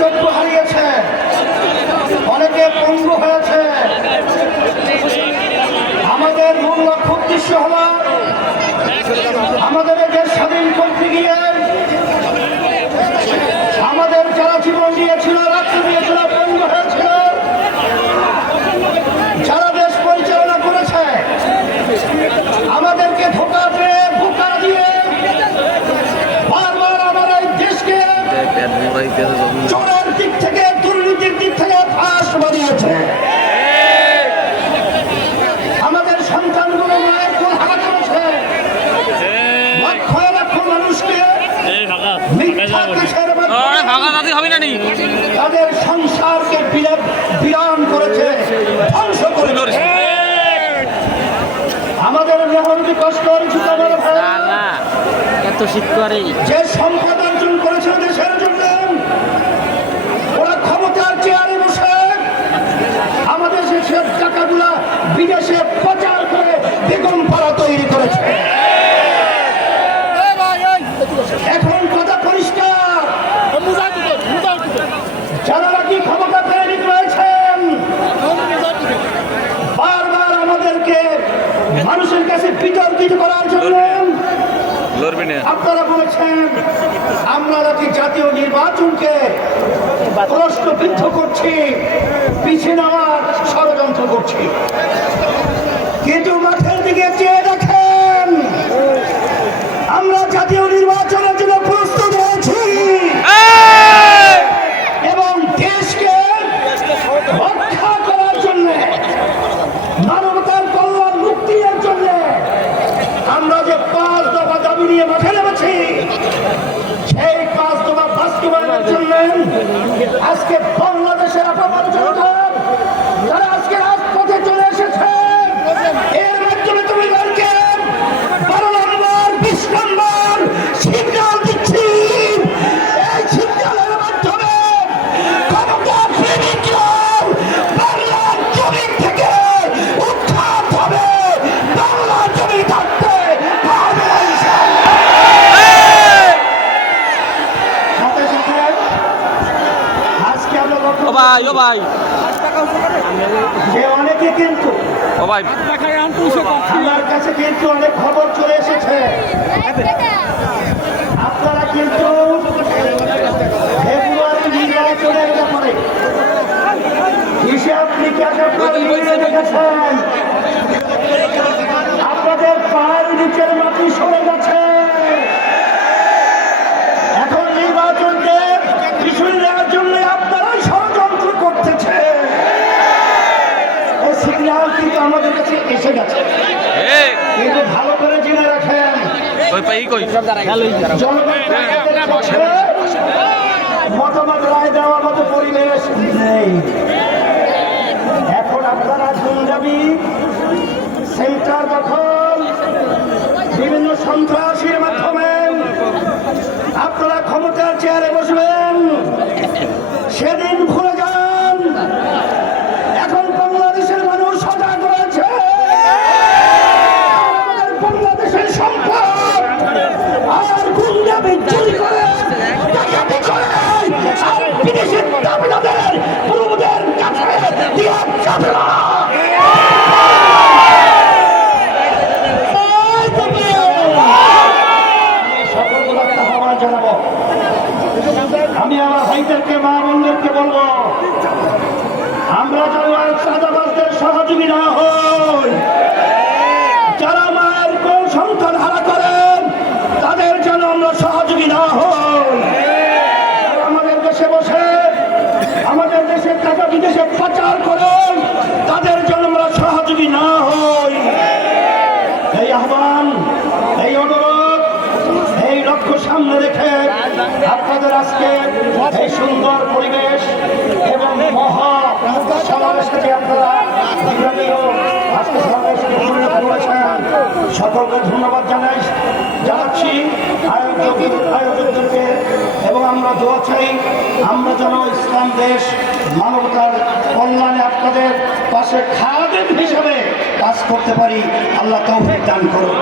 চক্ষু হারিয়েছে, অনেকে পঙ্গু হয়েছে। আমাদের মূল লক্ষ্য উদ্দেশ্য হল আমাদের দেশ স্বাধীন করতে গিয়ে আমাদের যারা জীবন দিয়েছিল, রাত্রি দিয়েছিল, পঙ্গু হয়েছিল, যারা দেশ পরিচালনা করেছে, আমাদেরকে ধোঁকা দিয়ে বোকা দিয়ে বারবার আমার এই দেশকে চোরের দিক থেকে, দুর্নীতির দিক থেকে ফাঁস বানিয়েছে। আমাদের সন্তানগুলো মায়ের কোল হারা করেছে, লক্ষ লক্ষ মানুষকে মিথ্যা কেসের মাধ্যমে তাদের সংসারকে বিরান করেছে, ধ্বংস করেছে। আমাদের মেহন বিকাশ এত শীত করে যে সম্পদ অর্জন করেছিল দেশের জন্য, ওরা ক্ষমতার চেয়ারে বসে আমাদের দেশের টাকাগুলা বিদেশে পাচার করে বেগম পাড়া তৈরি করেছে। এখন কথা পরিষ্কার, যারা নাকি ক্ষমতা তৈরি রয়েছেন বারবার আমাদেরকে মানুষের কাছে বিতর্কিত করার জন্য আপনারা বলেছেন আমরা নাকি জাতীয় নির্বাচনকে প্রশ্নবিদ্ধ করছি, পিছিয়ে নেওয়ার ষড়যন্ত্র করছি। কিন্তু মাঠের দিকে চেয়ে দেখেন, আমরা জাতীয় নির্বাচনের জন্য প্রস্তুত হয়েছি এবং দেশকে রক্ষা করার জন্য, মানবতার কল্যাণ মুক্তির জন্য আমরা যে 5 দফা দাবি নিয়ে মাঠে নেমেছি, সেই 5 দফা বাস্তবায়নের জন্য আজকে বাংলাদেশের আপামর জনতা তারা আজকে রাজপথে চলে এসেছে। এর মাধ্যমে তুমি দলকে 12 নম্বর 20 নম্বর সিগন্যাল দিচ্ছি। এই সিগন্যালের মাধ্যমে ক্ষমতা প্রেমিকরা বাংলার জমিন থেকে উৎখাত হবে, বাংলার জমি থাকতে পারবে না ইনশাআল্লাহ। সাথে সাথে আজকে আমরা ও ভাই যে অনেকে কিন্তু আমার কাছে কিন্তু অনেক খবর চলে এসেছে, আপনারা কিন্তু ফেব্রুয়ারি নির্বাচনের ব্যাপারে হিসাব নিকাশ আপনারা মিলিয়ে রেখেছেন। আপনাদের পায়ের নিচের মাটি সরে গেছে। এখন নির্বাচনকে পিছু নেওয়ার জন্য আপনারাই ষড়যন্ত্র করতেছে। এই সিগন্যাল কিন্তু আমাদের কাছে এসে গেছে, কিন্তু ভালো করে জেনে রাখেন মতামত রায় দেওয়ার মতো পরিবেশ নেই। এখন আপনারা গুন্ডামি, সেন্টার দখল, বিভিন্ন সন্ত্রাসীর মাধ্যমে আপনারা ক্ষমতার চেয়ারে বসবেন, সেদিন ভুলে যান। এখন বাংলাদেশের মানুষ সজাগ রয়েছে। বাংলাদেশের সম্পদ আর গুন্ডামি চুরি করে, ডাকাতি করে আর বিদেশের দাবিদারদের প্রভুদের কাছে দেওয়া যাবে না। জানাবো, আমি আমার ভাইদেরকে, মা বোনদেরকে বলবো, আমরা যেন চাঁদাবাজদের সহযোগী না হই। যারা মায়ের কোন সন্তান হারা করেন তাদের যেন আমরা সহযোগী না হই। আমাদের দেশে বসে আমাদের দেশের টাকা বিদেশে পাচার করেন তাদের জন্য আমরা সহযোগী না হই। এই আহ্বান, এই অনুরোধ, এই লক্ষ্য সামনে রেখে আপনাদের আজকে এই সুন্দর পরিবেশ এবং মহা সমাবেশকে যে আপনারা আজকে সমাবেশকে পরিণত করেছেন, সকলকে ধন্যবাদ জানাচ্ছি আয়োজকদেরকে। এবং আমরা দোয়া চাই আমরা যেন ইসলাম দেশ মানবতার কল্যাণে আপনাদের পাশে খাদেম হিসাবে কাজ করতে পারি। আল্লাহ তৌফিক দান করুন।